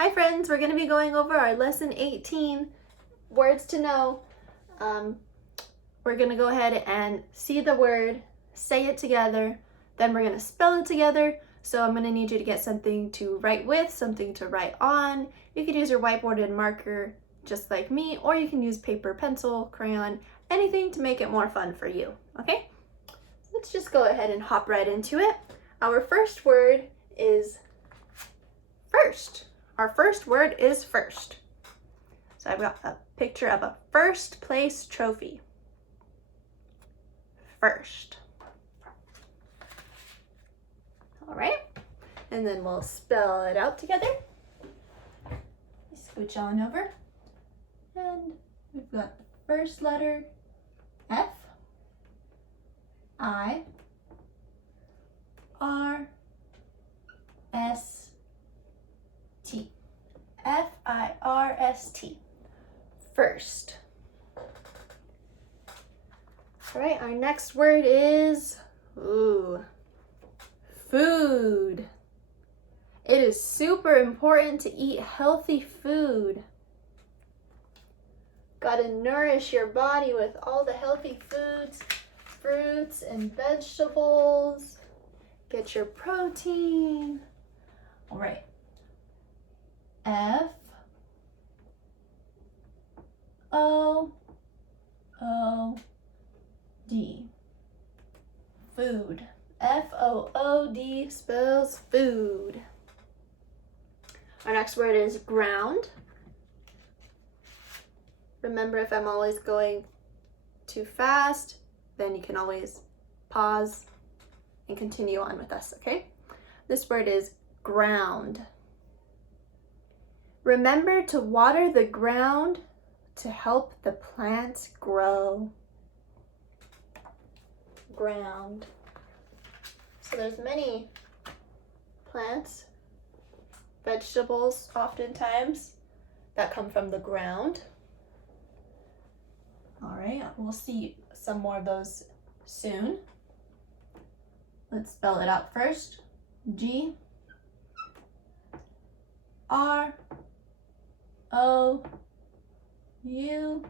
Hi friends, we're going to be going over our lesson 18, words to know. We're going to go ahead and see the word, say it together, then we're going to spell it together. So I'm going to need you to get something to write with, something to write on. You could use your whiteboard and marker just like me, or you can use paper, pencil, crayon, anything to make it more fun for you, okay? Let's just go ahead and hop right into it. Our first word is first. Our first word is first. So I've got a picture of a first place trophy. First. All right, and then we'll spell it out together. Scooch on over. And we've got the first letter, F, I, R, S, T. F-I-R-S-T. First. All right, our next word is food. It is super important to eat healthy food. Gotta nourish your body with all the healthy foods, fruits and vegetables. Get your protein. All right. F-O-O-D. Food. F-O-O-D spells food. Our next word is ground. Remember, if I'm always going too fast, then you can always pause and continue on with us, okay? This word is ground. Remember to water the ground to help the plants grow. Ground. So there's many plants, vegetables oftentimes, that come from the ground. All right, we'll see some more of those soon. Let's spell it out first. G R O U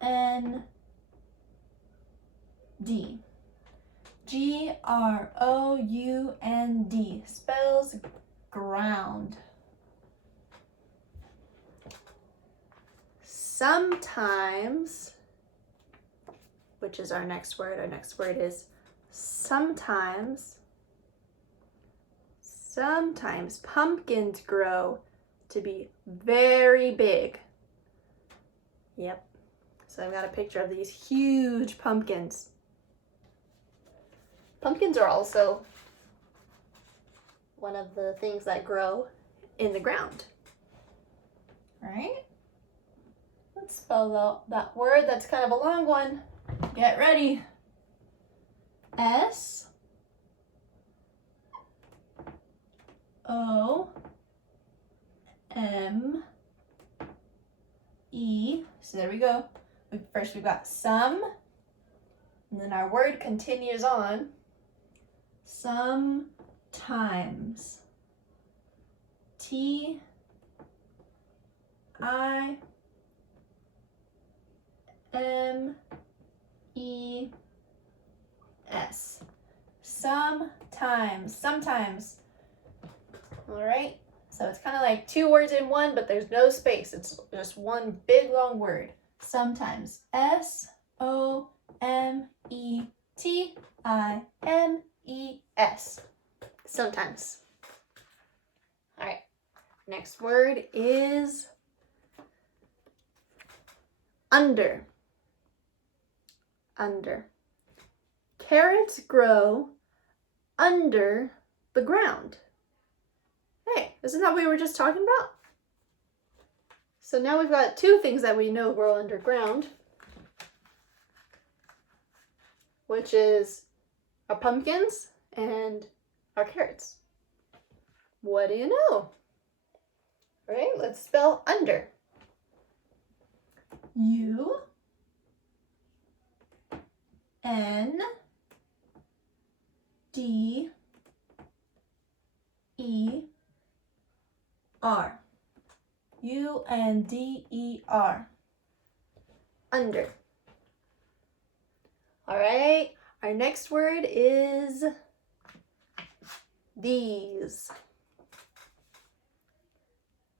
N D. G-R-O-U-N-D spells ground. Sometimes, which is our next word is sometimes. Sometimes pumpkins grow to be very big. Yep. So I've got a picture of these huge pumpkins. Pumpkins are also one of the things that grow in the ground. All right. Let's spell out that word. That's kind of a long one. Get ready. S O M E. So there we go. First we've got some, and then our word continues on. Sometimes. T I M E S. Sometimes. Sometimes. All right. So it's kind of like two words in one, but there's no space. It's just one big long word. Sometimes. S-O-M-E-T-I-M-E-S. Sometimes. All right. Next word is under. Under. Carrots grow under the ground. Hey, isn't that what we were just talking about? So now we've got two things that we know grow underground, which is our pumpkins and our carrots. What do you know? All right, let's spell under. U N D E R. U-N-D-E-R. Under. All right, our next word is these.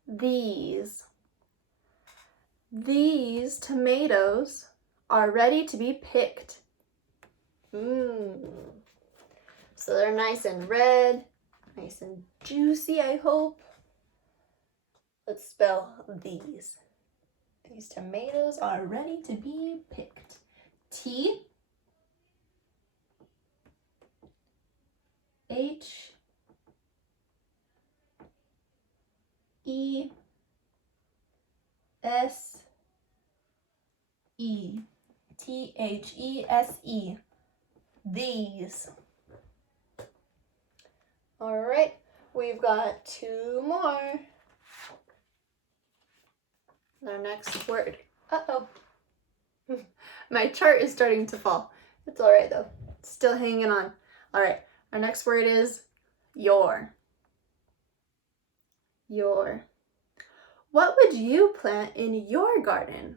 These. These tomatoes are ready to be picked. So they're nice and red, nice and juicy, I hope. Let's spell these. These tomatoes are ready to be picked. T H E S E. These. These. All right, we've got two more. Our next word. Uh-oh. My chart is starting to fall. It's all right though. It's still hanging on. All right, our next word is your. Your. What would you plant in your garden?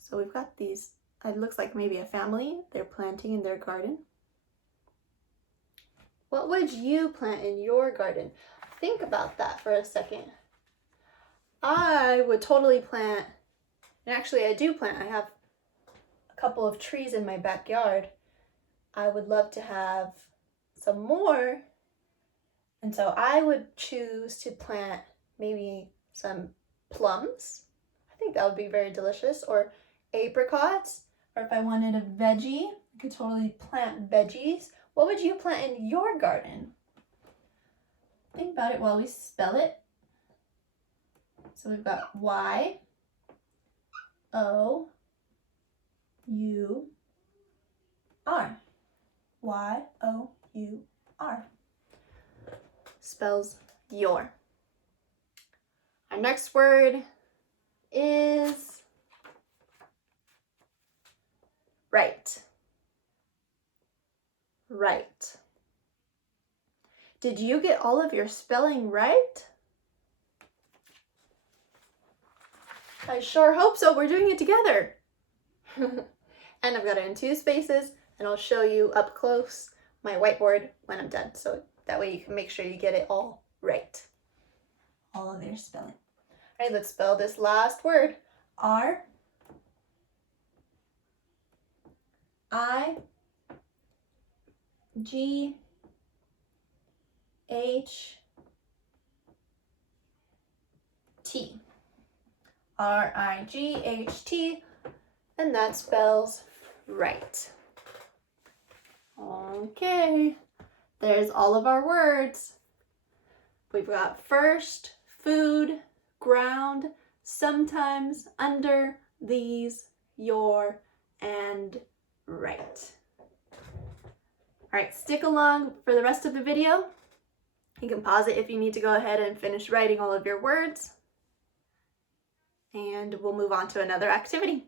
So we've got these, it looks like maybe a family. They're planting in their garden. What would you plant in your garden? Think about that for a second. I would totally plant, and actually I do plant. I have a couple of trees in my backyard. I would love to have some more. And so I would choose to plant maybe some plums. I think that would be very delicious. Or apricots. Or if I wanted a veggie, I could totally plant veggies. What would you plant in your garden? Think about it while we spell it. So we've got Y, O, U, R. Y, O, U, R. Spells your. Our next word is right. Right. Did you get all of your spelling right? I sure hope so. We're doing it together. And I've got it in 2 spaces, and I'll show you up close my whiteboard when I'm done. So that way you can make sure you get it all right. All of your spelling. All right, let's spell this last word. R, I, G, H, T. R-I-G-H-T, and that spells right. Okay, there's all of our words. We've got first, food, ground, sometimes, under, these, your, and right. All right, stick along for the rest of the video. You can pause it if you need to go ahead and finish writing all of your words. And we'll move on to another activity.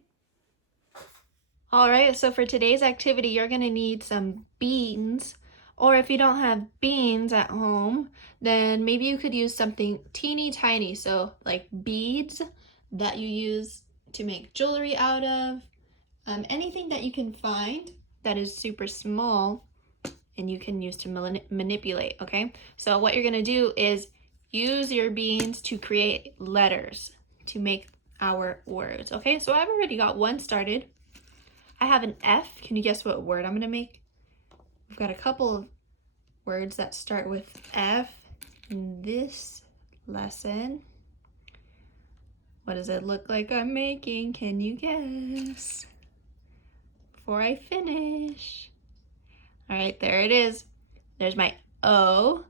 All right, so for today's activity, you're gonna need some beans, or if you don't have beans at home, then maybe you could use something teeny tiny, so like beads that you use to make jewelry out of, anything that you can find that is super small and you can use to manipulate, okay? So what you're gonna do is use your beans to create letters to make our words, okay? So I've already got one started. I have an F. Can you guess what word I'm gonna make? We've got a couple of words that start with F in this lesson. What does it look like I'm making? Can you guess? Before I finish. All right, there it is. There's my O.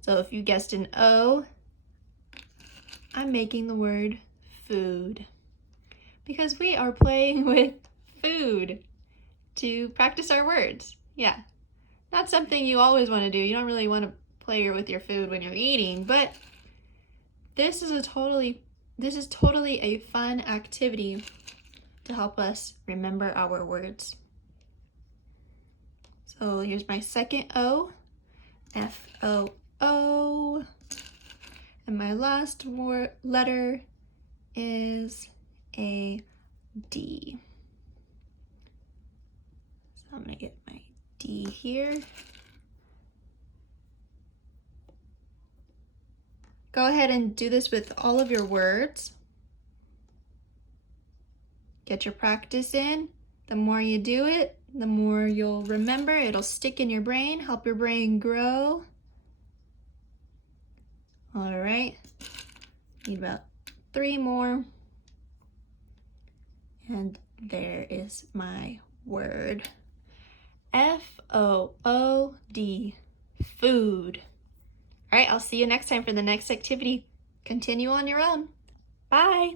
So if you guessed an O, I'm making the word food, because we are playing with food to practice our words. Yeah, not something you always want to do. You don't really want to play with your food when you're eating, but this is totally a fun activity to help us remember our words. So here's my second O, F-O-O. And And my last letter is a D. So I'm gonna get my D here. Go ahead and do this with all of your words. Get your practice in. The more you do it, the more you'll remember. It'll stick in your brain, help your brain grow. All right, need about 3 more. And there is my word. F-O-O-D, food. All right, I'll see you next time for the next activity. Continue on your own. Bye.